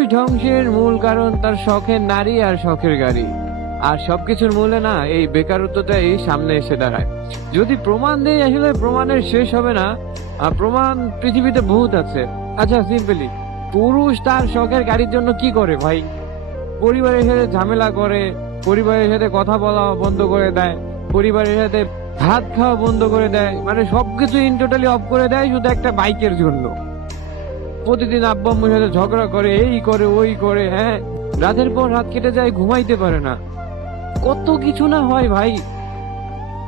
পুরুষ ধ্বংসের মূল কারণ তার শখের নারী আর শখের গাড়ি। আর সবকিছুর মূলে না এই বেকারত্বটাই সামনে এসে দাঁড়ায়। যদি প্রমাণ দেয়, আসলে প্রমাণের শেষ হবে না। আর প্রমাণ পৃথিবীতে বহুত আছে। আচ্ছা, সিম্পলি, পুরুষ তার শখের গাড়ির জন্য কি করে ভাই? পরিবারের সাথে ঝামেলা করে, পরিবারের সাথে কথা বলা বন্ধ করে দেয়, পরিবারের সাথে ভাত খাওয়া বন্ধ করে দেয়, মানে সবকিছু ইন টোটালি অফ করে দেয় শুধু একটা বাইকের জন্য। প্রতিদিন আব্বা আম্মুর সাথে ঝগড়া করে, এই করে ওই করে, হ্যাঁ, রাতের পর রাত কেটে যায়, ঘুমাইতে পারে না। কত কিছু না হয় ভাই।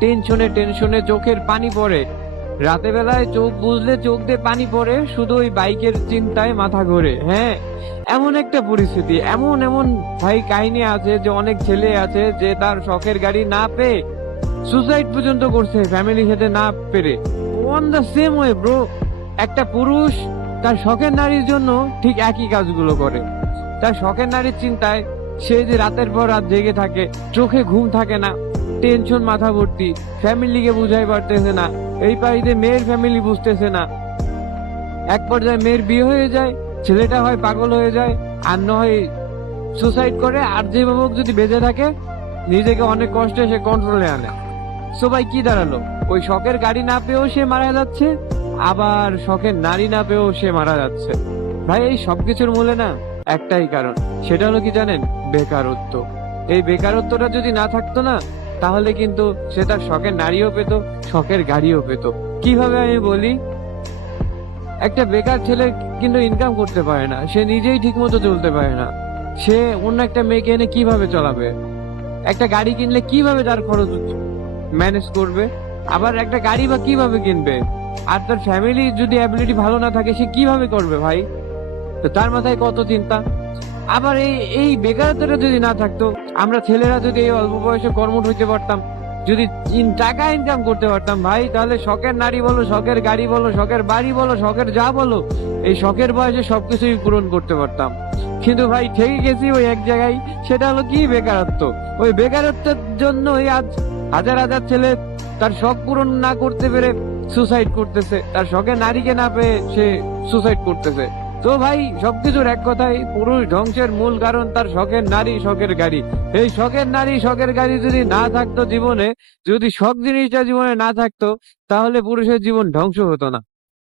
টেনশনে টেনশনে চোখের পানি পড়ে, রাতে বেলায় চোখ বুঝলে চোখ দিয়ে পানি পড়ে, শুধু ওই বাইকের চিন্তায় মাথা ঘোরে। হ্যাঁ, এমন একটা পরিস্থিতি, এমন এমন ভাই কাহিনী আছে যে অনেক ছেলে আছে যে তার শখের গাড়ি না পেয়ে সুসাইড পর্যন্ত করছে ফ্যামিলির সাথে না পেরে। On the same way bro, একটা পুরুষ তার শখের নারীর জন্য ঠিক একই কাজগুলো করে। তার শখের নারীর চিন্তায় সে যে রাতের পর রাত জেগে থাকে, চোখে ঘুম থাকে না, টেনশন মাথা ভর্তি, ফ্যামিলিকে বুঝাই পারতেছে না, এই বাড়িতে মেয়ের ফ্যামিলি বুঝতেছে না। এক পর্যায়ে মেয়ের বিয়ে হয়ে যায়, ছেলেটা হয় পাগল হয়ে যায়, আর নয় সুসাইড করে। আর যে বাবক যদি বেঁচে থাকে, নিজেকে অনেক কষ্টে সে কন্ট্রোলে আনে। সো ভাই কি দাঁড়ালো? ওই শখের গাড়ি না পেয়েও সে মারা যাচ্ছে, আবার শখের নারী না পেয়েও সে মারা যাচ্ছে। ভাই এই সবকিছুর মূলে না একটাই কারণ, সেটা হলো কি জানেন? বেকারত্ব। এই বেকারত্বটা যদি না থাকতো না, তাহলে কিন্তু সে তার শখের নারীও পেত, শখের গাড়িও পেত। কিভাবে আমি বলি, একটা বেকার ছেলে কিন্তু ইনকাম করতে পারে না, সে নিজেই ঠিক মতো চলতে পারে না, সে অন্য একটা মেয়েকে এনে কিভাবে চলাবে? একটা গাড়ি কিনলে কিভাবে তার খরচ ম্যানেজ করবে? আবার একটা গাড়ি বা কিভাবে কিনবে? আর তার ফ্যামিলি যদি অ্যাবিলিটি ভালো না থাকে, সে কিভাবে করবে ভাই? তো তার মাথায় কত চিন্তা। আবার এই এই বেকারত্বটা যদি না থাকতো, আমরা ছেলেরা যদি এই অল্প বয়সে কর্মঠ হইতে পারতাম, যদি টাকা ইনকাম করতে পারতাম ভাই, তাহলে শখের নারী বলো, শখের গাড়ি বলো, শখের বাড়ি বলো, শখের যা বলো, এই শখের বয়সে সবকিছুই পূরণ করতে পারতাম। কিন্তু ভাই ঠেকে গেছি ওই এক জায়গায়, সেটা হলো কি? বেকারত্ব। ওই বেকারত্বের জন্য আজ হাজার হাজার ছেলে তার শখ পূরণ না করতে পেরে সুসাইড করতেছে, তার শখের নারীকে না পেয়ে সে সুসাইড করতেছে। তো ভাই সবকিছুর এক কথাই, পুরুষ ধ্বংসের মূল কারণ তার শখের নারী, শখের গাড়ি। এই শখের নারী, শখের গাড়ি যদি না থাকতো জীবনে, যদি শখ জিনিসটা জীবনে না থাকতো, তাহলে পুরুষের জীবন ধ্বংস হতো না।